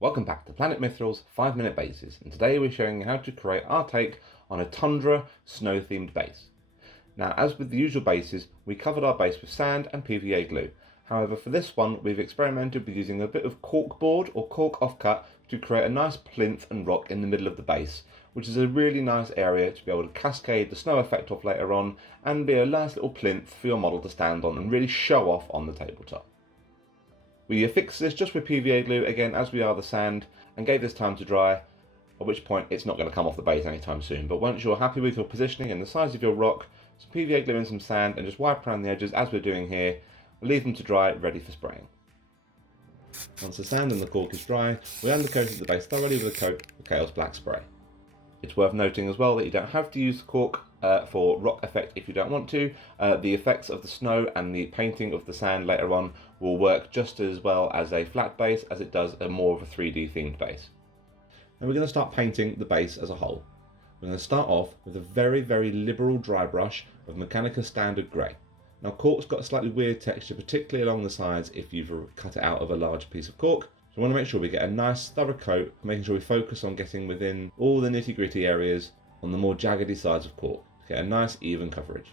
Welcome back to Planet Mithril's 5-minute bases, and today we're showing you how to create our take on a Tundra snow-themed base. Now, as with the usual bases, we covered our base with sand and PVA glue. However, for this one, we've experimented with using a bit of cork board or cork offcut to create a nice plinth and rock in the middle of the base, which is a really nice area to be able to cascade the snow effect off later on and be a nice little plinth for your model to stand on and really show off on the tabletop. We affixed this just with PVA glue, again as we are the sand, and gave this time to dry, at which point it's not going to come off the base anytime soon. But once you're happy with your positioning and the size of your rock, some PVA glue and some sand and just wipe around the edges as we're doing here, we'll leave them to dry, ready for spraying. Once the sand and the cork is dry, we undercoated the base thoroughly with a coat of Chaos Black spray. It's worth noting as well that you don't have to use the cork for rock effect if you don't want to. The effects of the snow and the painting of the sand later on will work just as well as a flat base as it does a more of a 3D themed base. And we're going to start painting the base as a whole. We're going to start off with a very liberal dry brush of Mechanica Standard Grey. Now, cork's got a slightly weird texture, particularly along the sides if you've cut it out of a large piece of cork. So we want to make sure we get a nice thorough coat, making sure we focus on getting within all the nitty gritty areas on the more jaggedy sides of cork to get a nice even coverage.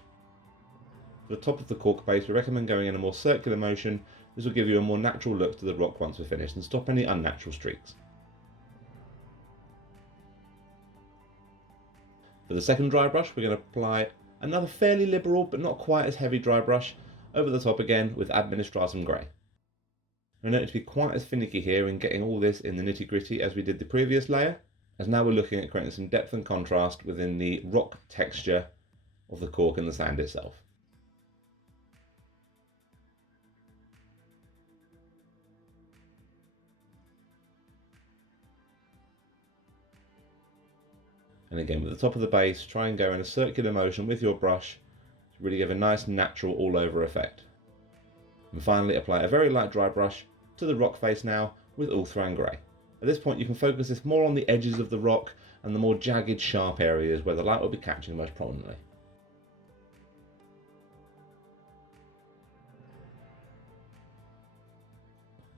For the top of the cork base, we recommend going in a more circular motion. This will give you a more natural look to the rock once we're finished and stop any unnatural streaks. For the second dry brush, we're going to apply another fairly liberal but not quite as heavy dry brush over the top again with Administratum Grey. We don't need to be quite as finicky here in getting all this in the nitty gritty as we did the previous layer, as now we're looking at creating some depth and contrast within the rock texture of the cork and the sand itself. And again, with the top of the base, try and go in a circular motion with your brush to really give a nice natural all-over effect. And finally, apply a very light dry brush to the rock face now with Ulthuan Grey. At this point, you can focus this more on the edges of the rock and the more jagged, sharp areas where the light will be catching most prominently.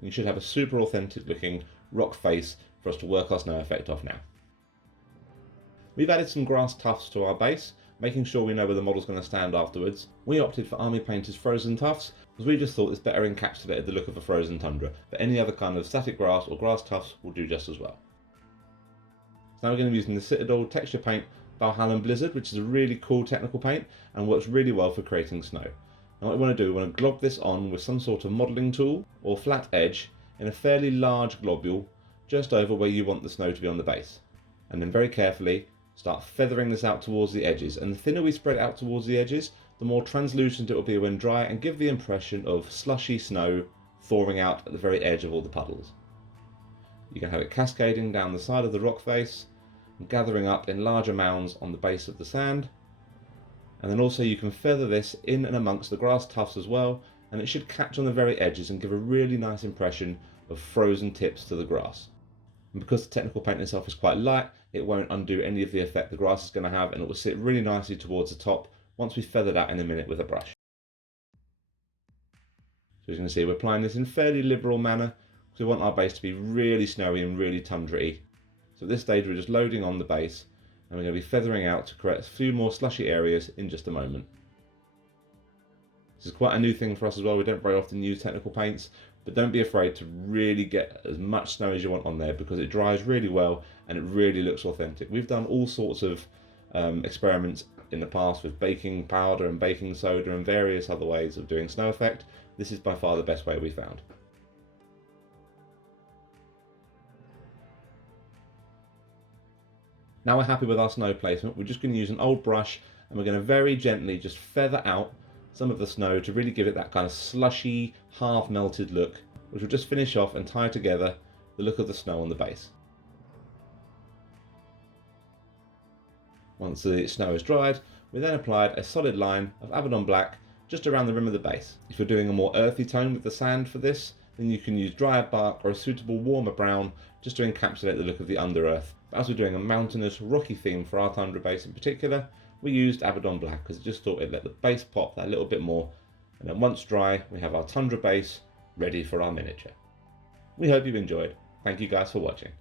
You should have a super authentic looking rock face for us to work our snow effect off now. We've added some grass tufts to our base, making sure we know where the model's going to stand afterwards. We opted for Army Painter's Frozen Tufts because we just thought this better encapsulated the look of a frozen tundra, but any other kind of static grass or grass tufts will do just as well. So now we're going to be using the Citadel texture paint Valhalla Blizzard, which is a really cool technical paint and works really well for creating snow. Now what we want to do, we want to glob this on with some sort of modelling tool or flat edge in a fairly large globule just over where you want the snow to be on the base. And then very carefully start feathering this out towards the edges, and the thinner we spread it out towards the edges, the more translucent it will be when dry and give the impression of slushy snow thawing out at the very edge of all the puddles. You can have it cascading down the side of the rock face and gathering up in larger mounds on the base of the sand. And then also you can feather this in and amongst the grass tufts as well, and it should catch on the very edges and give a really nice impression of frozen tips to the grass. And because the technical paint itself is quite light, it won't undo any of the effect the grass is going to have, and it will sit really nicely towards the top once we feather that in a minute with a brush. So as you can see, we're applying this in fairly liberal manner because we want our base to be really snowy and really tundra-y. So at this stage we're just loading on the base, and we're going to be feathering out to create a few more slushy areas in just a moment. This is quite a new thing for us as well. We don't very often use technical paints, but don't be afraid to really get as much snow as you want on there because it dries really well and it really looks authentic. We've done all sorts of experiments in the past with baking powder and baking soda and various other ways of doing snow effect. This is by far the best way we found. Now we're happy with our snow placement, we're just going to use an old brush and we're going to very gently just feather out some of the snow to really give it that kind of slushy, half melted look, which will just finish off and tie together the look of the snow on the base. Once the snow is dried, we then applied a solid line of Abaddon Black just around the rim of the base. If you're doing a more earthy tone with the sand for this, then you can use drier bark or a suitable warmer brown just to encapsulate the look of the under-earth. But as we're doing a mountainous, rocky theme for our Tundra base in particular, we used Abaddon Black because it just thought it'd let the base pop that little bit more, and then once dry we have our Tundra base ready for our miniature. We hope you've enjoyed. Thank you guys for watching.